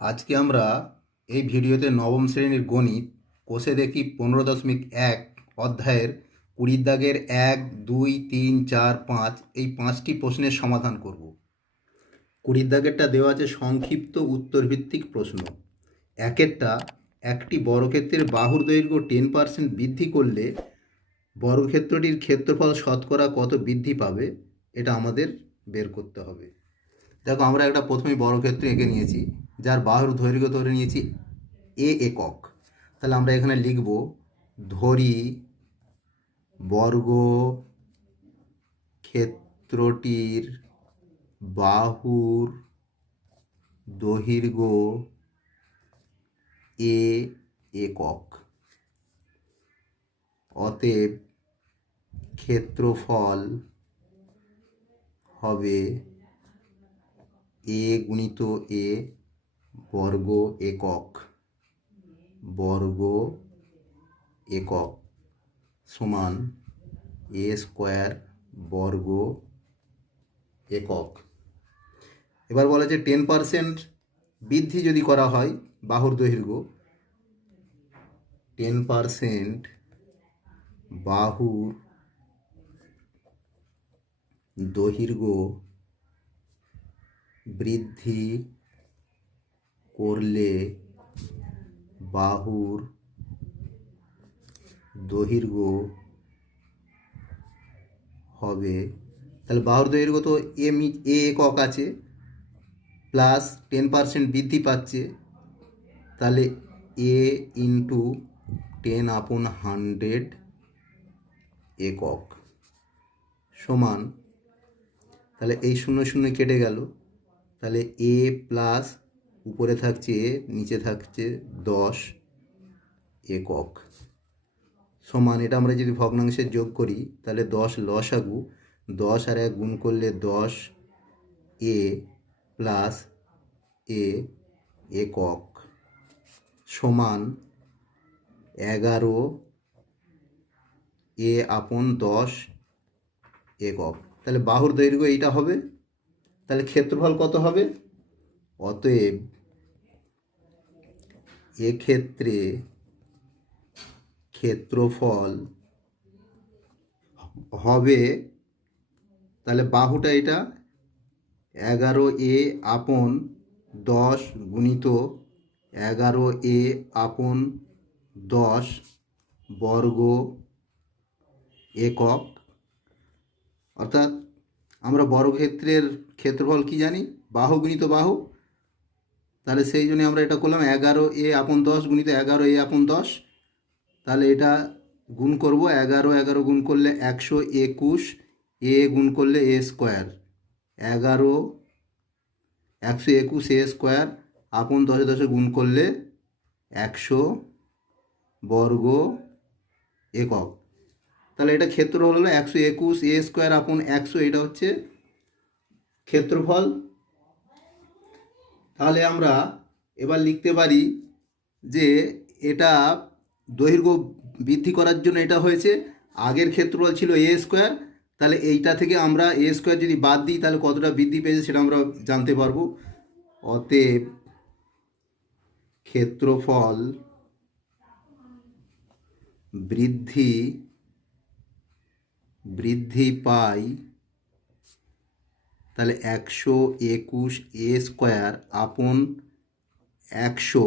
আজকে আমরা এই ভিডিওতে নবম শ্রেণীর গণিত কোষে দেখি 15.1 অধ্যায়ের 20 দাগের 1, 2, 3, 4, 5 এই 5টি প্রশ্নের সমাধান করব। 20 দাগেরটা দেওয়া আছে সংক্ষিপ্ত উত্তরভিত্তিক প্রশ্ন। একেরটা, একটি বর্গক্ষেত্রের বাহুর দৈর্ঘ্য 10% বৃদ্ধি করলে বর্গক্ষেত্রটির ক্ষেত্রফল শতকরা কত বৃদ্ধি পাবে, এটা আমাদের বের করতে হবে। দেখো, আমরা একটা প্রথমে বর্গক্ষেত্র এঁকে নিয়েছি, যার বাহুর দৈর্ঘ্য ধরে নিয়েছি একক। তাহলে আমরা এখানে লিখব, ধরি বর্গক্ষেত্রটির বাহুর দৈর্ঘ্য একক, অতএব ক্ষেত্রফল হবে এ গুণিত এ বর্গ একক সমান এ স্কোয়ার বর্গ একক। এবার বলা যে 10% বৃদ্ধি যদি করা হয় বাহুর দৈর্ঘ্য, 10% বাহুর দৈর্ঘ্য বৃদ্ধি করলে বাহুর দৈর্ঘ্য হবে, তাহলে বাহুর দৈর্ঘ্য তো এ একক আছে, প্লাস 10% বৃদ্ধি পাচ্ছে, তাহলে এ ইন্টু 10/100 একক সমান, তাহলে এই 0 কেটে গেল, তাহলে এ প্লাস উপরে থাকছে এ, নিচে থাকছে 10 একক সমান, এটা আমরা যদি ভগ্নাংশের যোগ করি তাহলে 10 লসাগু, 10 আর 1 গুণ করলে 10 এ প্লাস এ একক সমান 11 এ আপন 10 একক। তাহলে বাহুর দৈর্ঘ্য এইটা হবে, তাহলে ক্ষেত্রফল কত হবে? অতএব এক্ষেত্রে ক্ষেত্রফল হবে, তাহলে বাহুটা এটা 11 এ আপন 10 গুণিত 11 এ আপন 10 বর্গ একক। অর্থাৎ আমরা বর্গক্ষেত্রের ক্ষেত্রফল কি জানি? বাহু গুণিত বাহু। তাহলে সেই জন্য আমরা এটা করলাম 11 এ আপন 10 গুণিত 11 এ আপন 10। তাহলে এটা গুণ করব, 11 গুণ করলে 121, এ গুণ করলে এ স্কোয়ার, 121 এ স্কোয়ার আপন 10 গুণ করলে 100 বর্গ একক। তাহলে এটা ক্ষেত্রফল হলো 121 এ স্কোয়ার আপন 100, এটা হচ্ছে ক্ষেত্রফল। তাহলে আমরা এবার লিখতে পারি যে এটা দৈর্ঘ্য বৃদ্ধি করার জন্য এটা হয়েছে, আগের ক্ষেত্রফল ছিল এ স্কোয়ার, তাহলে এইটা থেকে আমরা এ স্কোয়ার যদি বাদ দিই তাহলে কতটা বৃদ্ধি পেয়েছে সেটা আমরা জানতে পারবো। অতএব ক্ষেত্রফল বৃদ্ধি পায়, তাহলে 121 এ স্কোয়ার আপন 100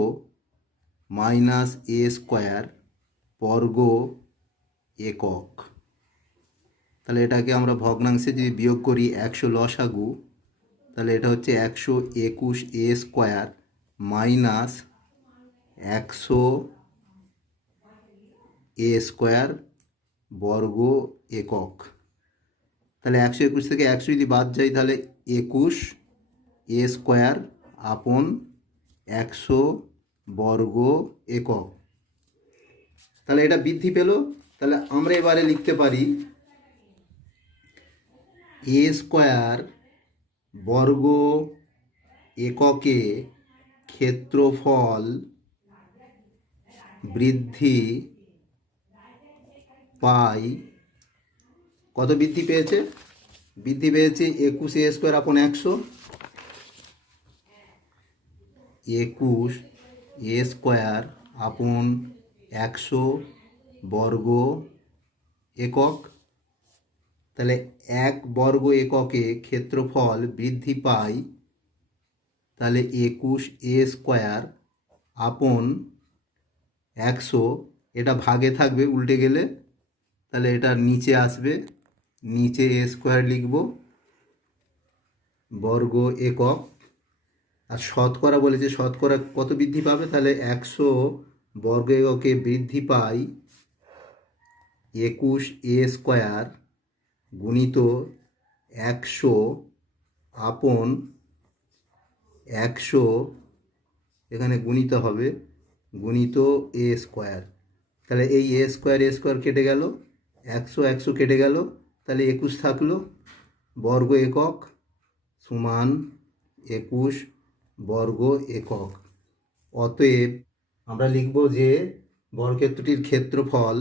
মাইনাস এ স্কোয়ার বর্গ একক। তাহলে এটাকে আমরা ভগ্নাংশে যদি বিয়োগ করি 100 লসাগু, তাহলে এটা হচ্ছে 121 এ স্কোয়ার মাইনাস 100 এ স্কোয়ার বর্গ একক। তাহলে 121 থেকে 100 যদি বাদ যায় তাহলে 21 এ স্কোয়ার আপন 100 বর্গ একক। তাহলে এটা বৃদ্ধি পেল। তাহলে আমরা এবারে লিখতে পারি এ স্কোয়ার বর্গ এককে ক্ষেত্রফল বৃদ্ধি পায়, কত বৃদ্ধি পেয়েছে? বৃদ্ধি পেয়েছে 21 এ স্কোয়ার আপন 100, 21 এ স্কোয়ার আপন 100 বর্গ একক। তাহলে 1 বর্গ এককে ক্ষেত্রফল বৃদ্ধি পায়, তাহলে 21 এ স্কোয়ার আপন 100, এটা ভাগে থাকবে উল্টে গেলে, তাহলে এটা নিচে আসবে, নিচে এ স্কোয়ার লিখব বর্গ একক। আর শতকরা বলেছে, শতকরা কত বৃদ্ধি পাবে, তাহলে 100 বর্গ এককে বৃদ্ধি পায় 21 এ স্কোয়ার গুণিত 100 আপন 100, এখানে গুণিত হবে গুণিত এ স্কোয়ার। তাহলে এই এ স্কোয়ার কেটে গেল, 100 কেটে গেল, তাহলে 21 থাকলো বর্গ একক সমান 21 বর্গ একক। অতএব আমরা লিখব যে বর্গক্ষেত্রটির ক্ষেত্রফল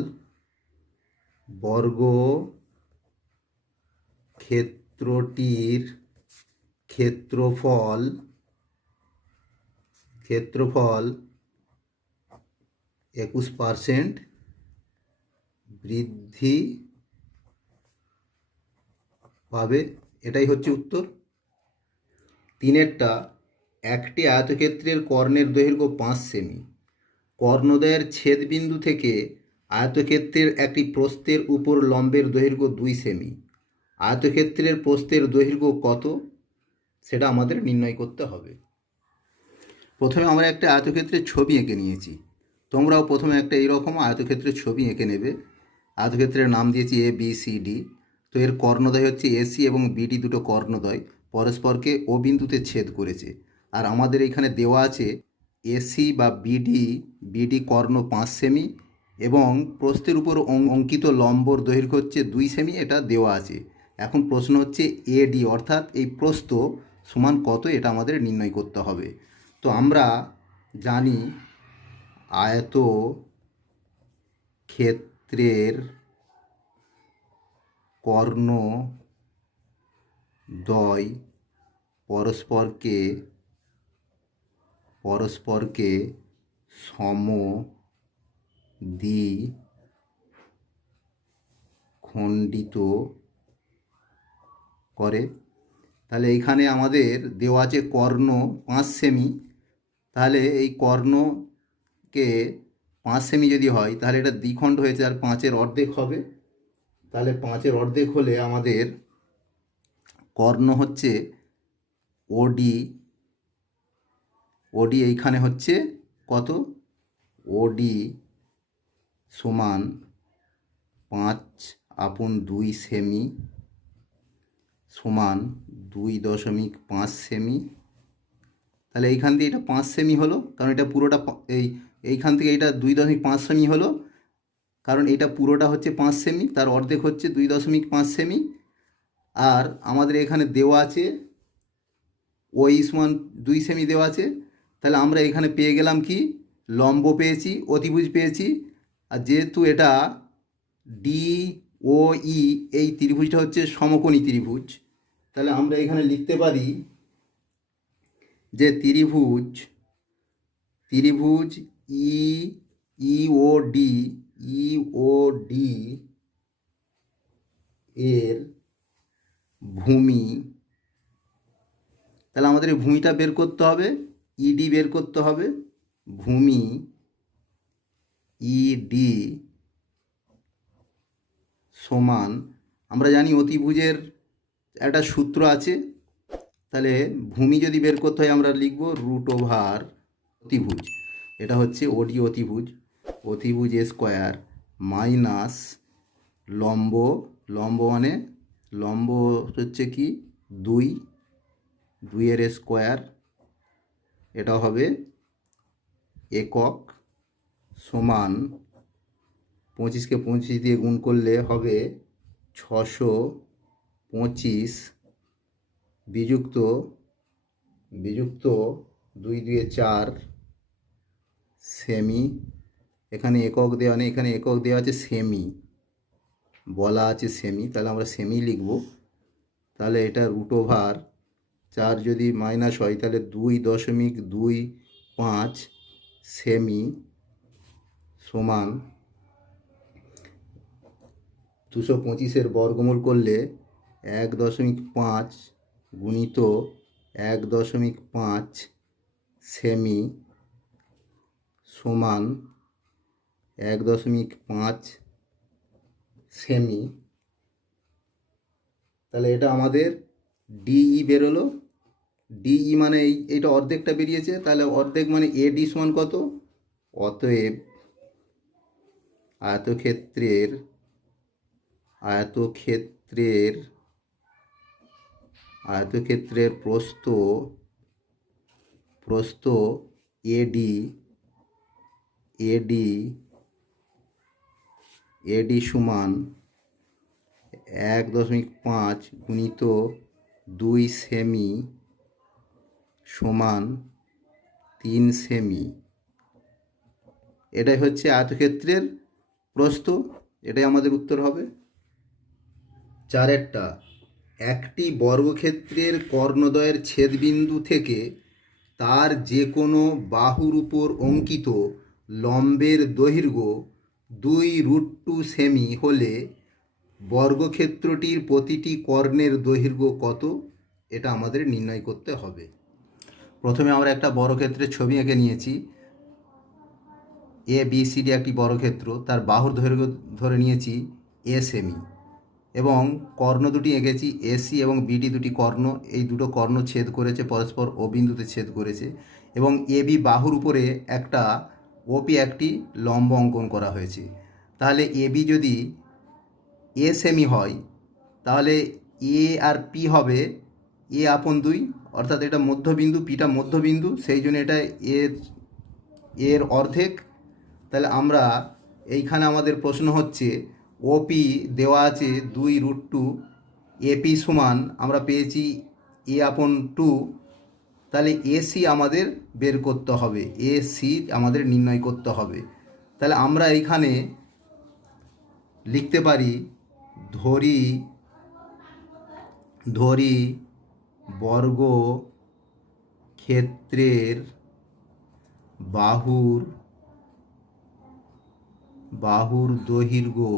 ক্ষেত্রফল 21% বৃদ্ধি পাবে। এটাই হচ্ছে উত্তর। 3-এরটা, একটি আয়তক্ষেত্রের কর্ণের দৈর্ঘ্য 5 সেমি। কর্ণদ্বয়ের ছেদবিন্দু থেকে আয়তক্ষেত্রের একটি প্রস্থের উপর লম্বের দৈর্ঘ্য 2 সেমি। আয়তক্ষেত্রের প্রস্থের দৈর্ঘ্য কত, সেটা আমাদের নির্ণয় করতে হবে। প্রথমে আমরা একটা আয়তক্ষেত্রের ছবি এঁকে নিয়েছি। তোমরাও প্রথমে একটা এইরকম আয়তক্ষেত্রের ছবি এঁকে নেবে। আয়তক্ষেত্রের নাম দিয়েছি এ বি সি ডি। তো এর কর্ণদ্বয় হচ্ছে এসি এবং বিডি, দুটো কর্ণদ্বয় পরস্পরকে ও বিন্দুতে ছেদ করেছে। আর আমাদের এখানে দেওয়া আছে এসি বা বিডি কর্ণ 5 সেমি এবং প্রস্থের উপর অঙ্কিত লম্বর দৈর্ঘ্য হচ্ছে 2 সেমি, এটা দেওয়া আছে। এখন প্রশ্ন হচ্ছে এডি অর্থাৎ এই প্রস্থ সমান কত, এটা আমাদের নির্ণয় করতে হবে। তো আমরা জানি আয়তক্ষেত্রের কর্ণদ্বয় পরস্পরকে সমদ্বিখণ্ডিত করে। তাহলে এইখানে আমাদের দেওয়া আছে কর্ণ 5 সেমি। তাহলে এই কর্ণকে 5 সেমি যদি হয়, তাহলে এটা দ্বিখণ্ড হয়েছে, আর 5-এর অর্ধেক হবে। তাহলে 5-এর অর্ধেক হলে আমাদের কর্ণ হচ্ছে ওডি এইখানে হচ্ছে কত, ওডি সমান 5/2 সেমি সমান 2.5 সেমি। তাহলে এইখান থেকে এটা 5 সেমি হলো, কারণ এটা পুরোটা এইখান থেকে এটা 2.5 সেমি হলো, কারণ এটা পুরোটা হচ্ছে 5 সেমি, তার অর্ধেক হচ্ছে 2.5 সেমি। আর আমাদের এখানে দেওয়া আছে ওই সমান 2 সেমি দেওয়া আছে। তাহলে আমরা এখানে পেয়ে গেলাম কি, লম্ব পেয়েছি, অতিভুজ পেয়েছি। আর যেহেতু এটা ডি ও ই, এই ত্রিভুজটা হচ্ছে সমকোণী ত্রিভুজ, তাহলে আমরা এখানে লিখতে পারি যে ত্রিভুজ ইওডি এর ভূমি, তাহলে আমাদের এই ভূমিটা বের করতে হবে, ইডি বের করতে হবে। ভূমি ইডি সমান, আমরা জানি অতিভুজের একটা সূত্র আছে, তাহলে ভূমি যদি বের করতে হয় আমরা লিখব √, অতিভুজ, এটা হচ্ছে ওডি অতিভুজ এ স্কোয়ার মাইনাস লম্ব মানে লম্ব হচ্ছে কি 2 এর স্কোয়ার, এটা হবে একক, সমান 25কে 25 দিয়ে গুণ করলে হবে 625 বিযুক্ত 2×2=4 সেমি। এখানে একক দেওয়া নেই, এখানে একক দেওয়া আছে সেমি, বলা আছে সেমি, তাহলে আমরা সেমি লিখব। তাহলে এটা √4 যদি মাইনাস হয়, তাহলে 2.2 পাঁচ সেমি সমান 225-এর বর্গমূল করলে 1.5 গুণিত 1.5 সেমি সমান 1.5 সেমি। তাহলে এটা আমাদের ডিই বেরোলো। ডিই মানে এইটা অর্ধেকটা বেরিয়েছে, তাহলে অর্ধেক মানে এডি সমান কত? অতএব আয়তক্ষেত্রের আয়তক্ষেত্রের আয়তক্ষেত্রের প্রস্থ এডি এডি এডি সমান 1.5 গুণিত 2 সেমি সমান 3 সেমি। এটাই হচ্ছে আয়তক্ষেত্রের প্রস্থ। এটাই আমাদের উত্তর হবে। 4 একটি বর্গক্ষেত্রের কর্ণদ্বয়ের ছেদবিন্দু থেকে তার যে কোনো বাহুর উপর অঙ্কিত লম্বের দৈর্ঘ্য 2√2 সেমি হলে বর্গক্ষেত্রটির প্রতিটি কর্ণের দৈর্ঘ্য কত? এটা আমাদের নির্ণয় করতে হবে। প্রথমে আমরা একটা বর্গক্ষেত্রের ছবি এঁকে নিয়েছি। এ বি সি ডি একটি বর্গক্ষেত্র, তার বাহুর দৈর্ঘ্য ধরে নিয়েছি এ সেমি, এবং কর্ণ দুটি এঁকেছি এসি এবং বিডি দুটি কর্ণ। এই দুটো কর্ণ ছেদ করেছে, পরস্পর ও বিন্দুতে ছেদ করেছে, এবং এ বি বাহুর উপরে একটা ওপি একটি লম্ব অঙ্কন করা হয়েছে। তাহলে এ বি যদি এ সেমি হয়, তাহলে এ আর পি হবে এ/2, অর্থাৎ এটা মধ্যবিন্দু, পিটা মধ্যবিন্দু, সেই জন্য এটা এর অর্ধেক। তাহলে আমরা এইখানে আমাদের প্রশ্ন হচ্ছে ওপি দেওয়া আছে 2√2, এপি সমান আমরা পেয়েছি এ/2, তাহলে এসি আমাদের বের করতে হবে, এসি আমাদের নির্ণয় করতে হবে। তাহলে আমরা এইখানে লিখতে পারি ধরি বর্গক্ষেত্রের বাহুর দৈর্ঘ্য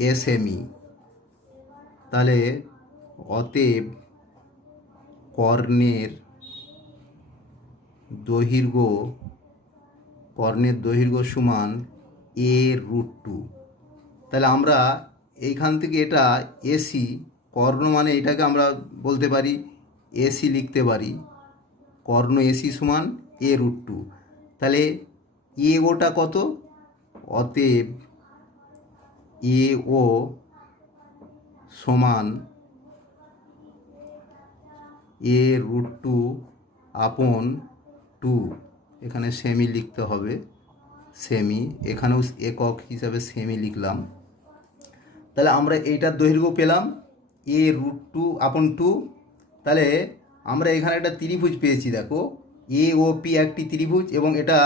এ সেমি। তাহলে অতএব কর্ণের দৈর্ঘ্য সমান a√2। তাহলে আমরা এইখান থেকে এটা এসি, কর্ণ মানে এটাকে আমরা বলতে পারি এসি লিখতে পারি, কর্ণ এসি সমান a√2। তাহলে এ ওটা কত? অতএব এ ও সমান a√2/2। এখানে সেমি লিখতে হবে, সেমি, এখানেও একক হিসাবে সেমি লিখলাম। তাহলে আমরা এইটার দৈর্ঘ্য পেলাম a√2/2। তাহলে আমরা এখানে একটা ত্রিভুজ পেয়েছি, দেখো এ ও পি একটি ত্রিভুজ, এবং এটা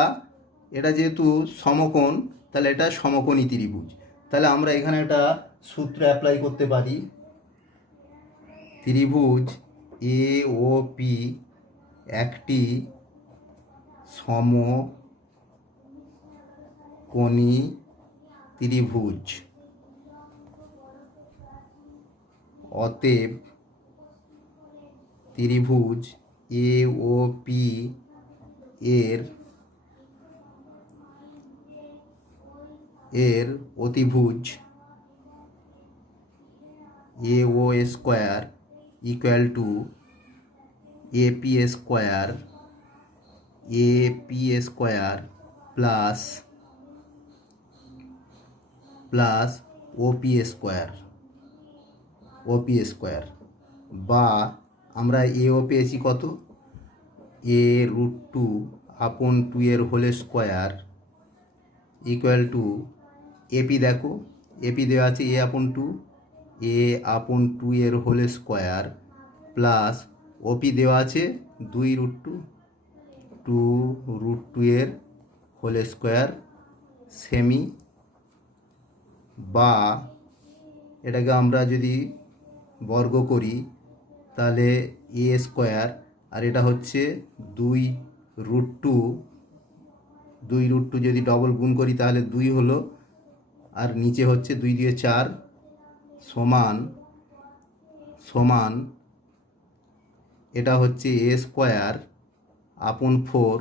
যেহেতু সমকোণ, তাহলে এটা সমকোণী ত্রিভুজ। তাহলে আমরা এখানে একটা সূত্র অ্যাপ্লাই করতে পারি। ত্রিভুজ এ ও পি একটি সমকোণী ত্রিভুজ, অতএব ত্রিভুজ এ ও পি এর অতিভুজ A O square equal to AP square plus OP square, বা আমরা এও পেয়েছি কত? a√2/2 এর whole square equal to AP, দেখো এপি দেওয়া আছে a/2 এর হোল স্কোয়ার প্লাস ওপি দেওয়া আছে 2√2 এর হোল স্কোয়ার সেমি, বা এটাকে আমরা যদি বর্গ করি তাহলে এ স্কোয়ার, আর এটা হচ্ছে 2√2, 2√2 যদি ডবল গুণ করি তাহলে 2 হলো, আর নিচে হচ্ছে 2 দিয়ে 4 সমান সমান এটা হচ্ছে এ স্কোয়ার আপন 4,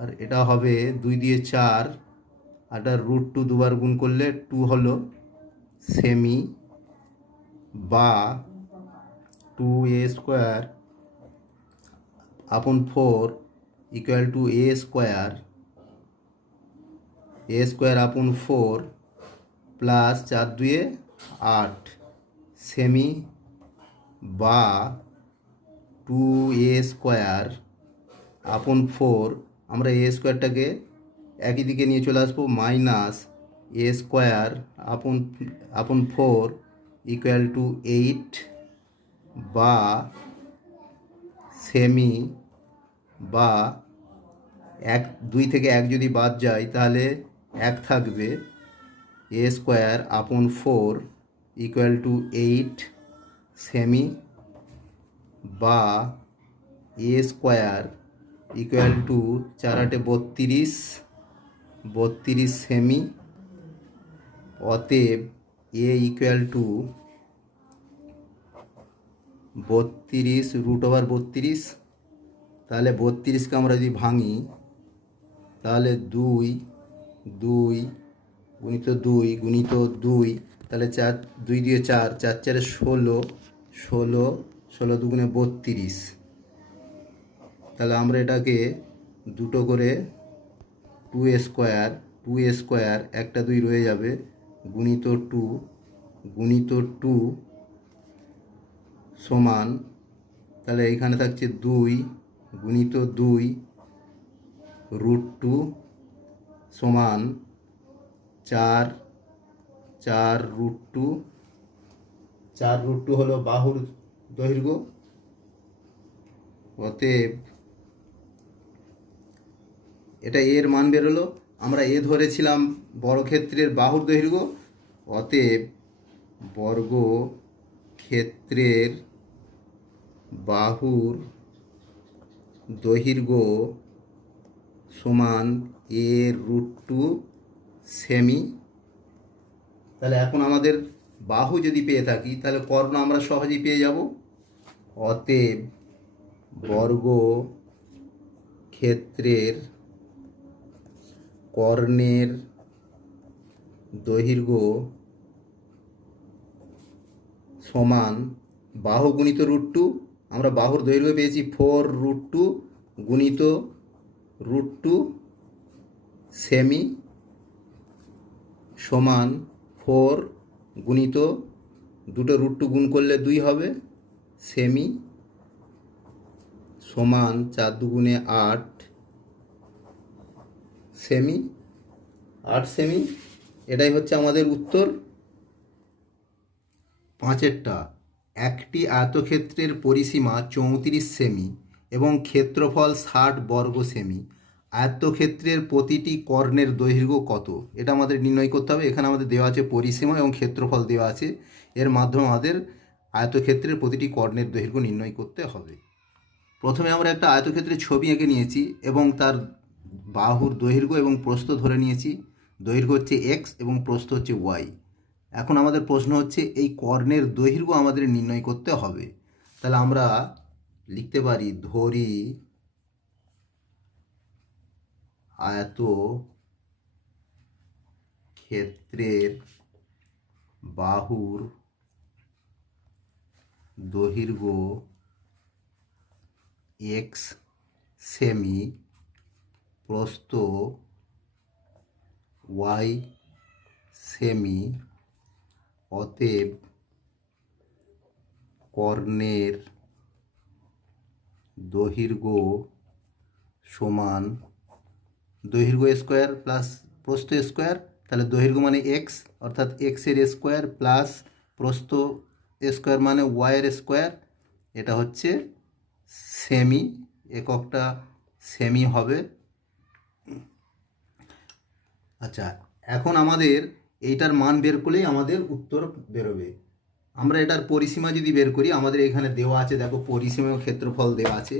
আর এটা হবে 2 দিয়ে 4, আর এটা √2 দুবার গুণ করলে 2 হলো, সেমি বা 2a² আপন 4 ইকুয়াল টু a² আপন 4 প্লাস 4 2 8 সেমি বা 2a² আপন 4, আমরা a²টাকে একই দিকে নিয়ে চলে আসবো, মাইনাস a² আপন 4 ইকুয়াল টু 8 বা সেমি বা 2 থেকে 1 যদি বাদ যায় তাহলে 1 থাকবে, a² আপন 4 ইকুয়াল টু 8 সেমি বা a² ইকুয়াল টু 4 8 32 সেমি। অতএব এ ইকুয়াল টু 32√32, তাহলে 32কে আমরা যদি ভাঙি তাহলে 2 2 গুণিত 2 গুণিত 2, তাহলে 4 2 দিয়ে 4 4 4 16 16 16 দুগুণে 32, তাহলে আমরা এটাকে দুটো করে 2a² একটা 2 রয়ে যাবে, গুণিত 2 সমান, তাহলে এইখানে থাকছে 2 গুণিত 2√2 সমান 4√2 হলো বাহুর দৈর্ঘ্য। অতএব এটা এর মান বেরোলো, আমরা এ ধরেছিলাম বর্গক্ষেত্রের বাহুর দৈর্ঘ্য, অতএব বর্গক্ষেত্রের বাহুর দৈর্ঘ্য সমান a√2 সেমি। তাহলে এখন আমাদের বাহু যদি পেয়ে থাকি তাহলে কর্ণ আমরা সহজেই পেয়ে যাব। অতএব বর্গক্ষেত্রের কর্ণের দৈর্ঘ্য সমান বাহু গুণিত √2, আমরা বাহুর দৈর্ঘ্য পেয়েছি 4√2 গুণিত √2 সেমি সমান 4 গুণিত দুটো √2 গুণ করলে 2 হবে সেমি সমান 4 2 8 সেমি, 8 সেমি। এটাই হচ্ছে আমাদের উত্তর। 5এরটা, একটি আয়তক্ষেত্রের পরিসীমা 34 সেমি এবং ক্ষেত্রফল 60 বর্গ সেমি। আয়তক্ষেত্রের প্রতিটি কর্ণের দৈর্ঘ্য কত, এটা আমাদের নির্ণয় করতে হবে। এখানে আমাদের দেওয়া আছে পরিসীমা এবং ক্ষেত্রফল দেওয়া আছে, এর মাধ্যমে আমাদের আয়তক্ষেত্রের প্রতিটি কর্ণের দৈর্ঘ্য নির্ণয় করতে হবে। প্রথমে আমরা একটা আয়তক্ষেত্রের ছবি এঁকে নিয়েছি এবং তার বাহুর দৈর্ঘ্য এবং প্রস্থ ধরে নিয়েছি। দৈর্ঘ্য হচ্ছে x এবং প্রস্থ হচ্ছে y। এখন আমাদের প্রশ্ন হচ্ছে এই কর্ণের দৈর্ঘ্য আমাদের নির্ণয় করতে হবে। তাহলে আমরা লিখতে পারি, ধরি আয়তক্ষেত্রের বাহুর দৈর্ঘ্য x সেমি, প্রস্থ y সেমি। অতএব কর্ণের দৈর্ঘ্য সমান দৈর্ঘ্য স্কোয়ার প্লাস প্রস্থ স্কোয়ার, তাহলে দৈর্ঘ্য মানে x অর্থাৎ x এর স্কোয়ার প্লাস প্রস্থ স্কোয়ার মানে y এর স্কোয়ার, এটা হচ্ছে সেমি, এককটা সেমি হবে। আচ্ছা, এখন আমাদের এইটার মান বের করলেই আমাদের উত্তর বেরোবে। আমরা এটার পরিসীমা যদি বের করি, আমাদের এখানে দেওয়া আছে, দেখো পরিসীমা ও ক্ষেত্রফল দেওয়া আছে।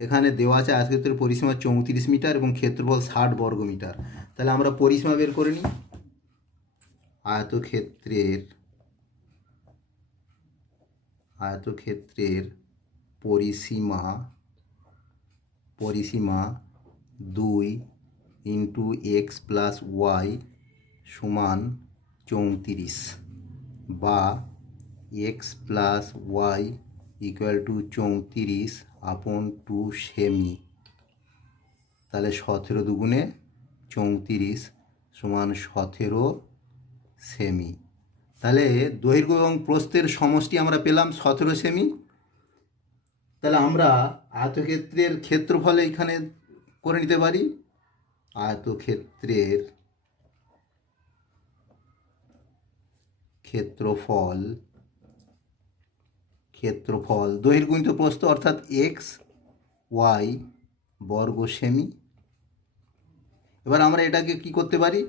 এখানে দেওয়া আছে আয়তক্ষেত্রের পরিসীমা 34 মিটার এবং ক্ষেত্রফল 60 বর্গ মিটার। তাহলে আমরা পরিসীমা বের করে নিই। আয়তক্ষেত্রের আয়তক্ষেত্রের পরিসীমা পরিসীমা 2 ইন্টু এক্স প্লাস ওয়াই সমান 34, বা X plus Y equal to 34/2 সেমি। তাহলে 17 দুগুণে 34 সমান 17 সেমি। তাহলে দৈর্ঘ্য এবং প্রস্থের সমষ্টি আমরা পেলাম 17 সেমি। তাহলে আমরা আয়তক্ষেত্রের ক্ষেত্রফল এখানে করে নিতে পারি। আয়তক্ষেত্রের ক্ষেত্রফল দৈর্ঘ্য গুণিত প্রস্থ অর্থাৎ এক্স ওয়াই বর্গ সেমি। এবার আমরা এটাকে কি করতে পারি,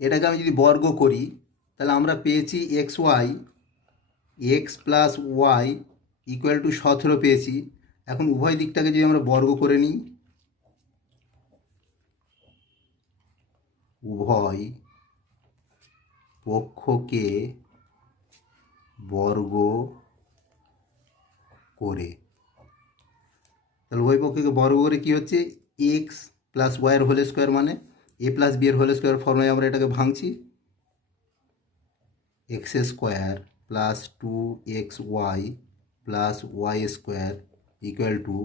এটাকে আমি যদি বর্গ করি তাহলে আমরা পেয়েছি X plus Y equal to 17 পেয়েছি। এখন উভয় দিকটাকে যদি আমরা বর্গ করে নিই, উভয় পক্ষকে বর্গ করে, তাহলে উভয় পক্ষকে বর্গ করে কি হচ্ছে, এক্স প্লাস ওয়াইয়ের হোল স্কোয়ার মানে এ প্লাস বি এর হোল স্কোয়ার ফর্মে আমরা এটাকে ভাঙছি। X square plus 2xy plus Y square equal to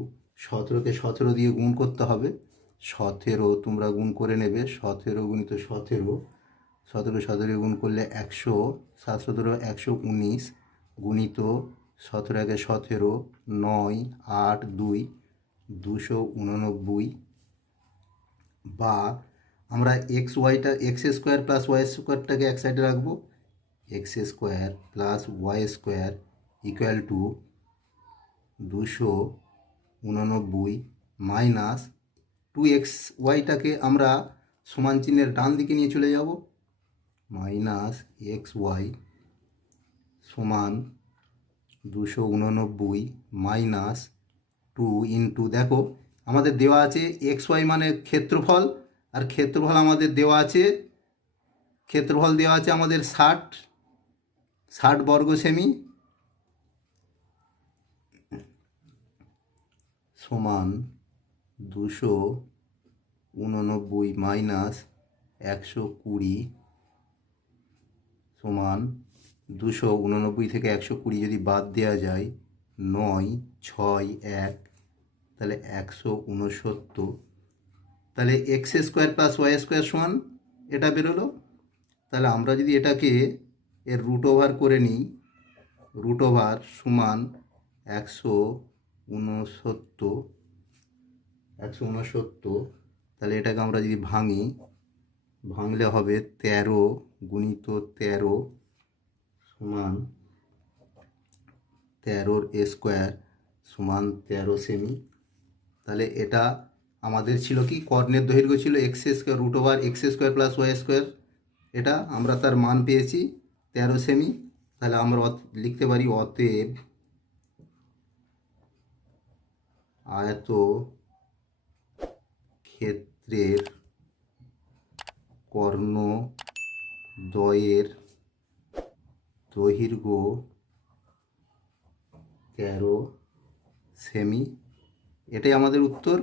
17কে 17 দিয়ে গুণ করতে হবে। 17 তোমরা গুণ করে নেবে, 17 গুণিত 17, 17 গুণ করলে 100, 7 17 119 গুণিত 17 একে 17, 9 8 2 289, বা আমরা এক্স স্কোয়ার প্লাস ওয়াই স্কোয়ারটাকে এক সাইডে রাখবো। X square plus Y square equal to 289 minus 2xy আমরা সমান চিহ্নের ডান দিকে নিয়ে চলে যাব। মাইনাস xy সমান 289 মাইনাস 2 ইন্টু, দেখো আমাদের দেওয়া আছে xy মানে ক্ষেত্রফল, আর ক্ষেত্রফল আমাদের দেওয়া আছে আমাদের 60 বর্গ সেমি সমান 289 মাইনাস 120 সমান 289 থেকে 120 যদি বাদ দেওয়া যায় 9 6 1, তাহলে 169। তাহলে X square plus Y square সমান এটা বেরোলো। তাহলে আমরা যদি এটাকে এর রুট ওভার করে নিই, রুট ওভার সমান 169, তাহলে এটাকে আমরা যদি ভাঙলে হবে 13 গুণিত 13 সমান 13 স্কোয়ার সমান 13 সেমি। তাহলে এটা আমাদের ছিল কি, কর্ণের দৈর্ঘ্য ছিল X square root over X square plus Y square, এটা আমরা তার মান পেয়েছি 13 সেমি। তাহলে আমরা লিখতে পারি অতএব আয়তক্ষেত্রের কর্ণদ্বয়ের দৈর্ঘ্য 13 সেমি। এটাই আমাদের উত্তর।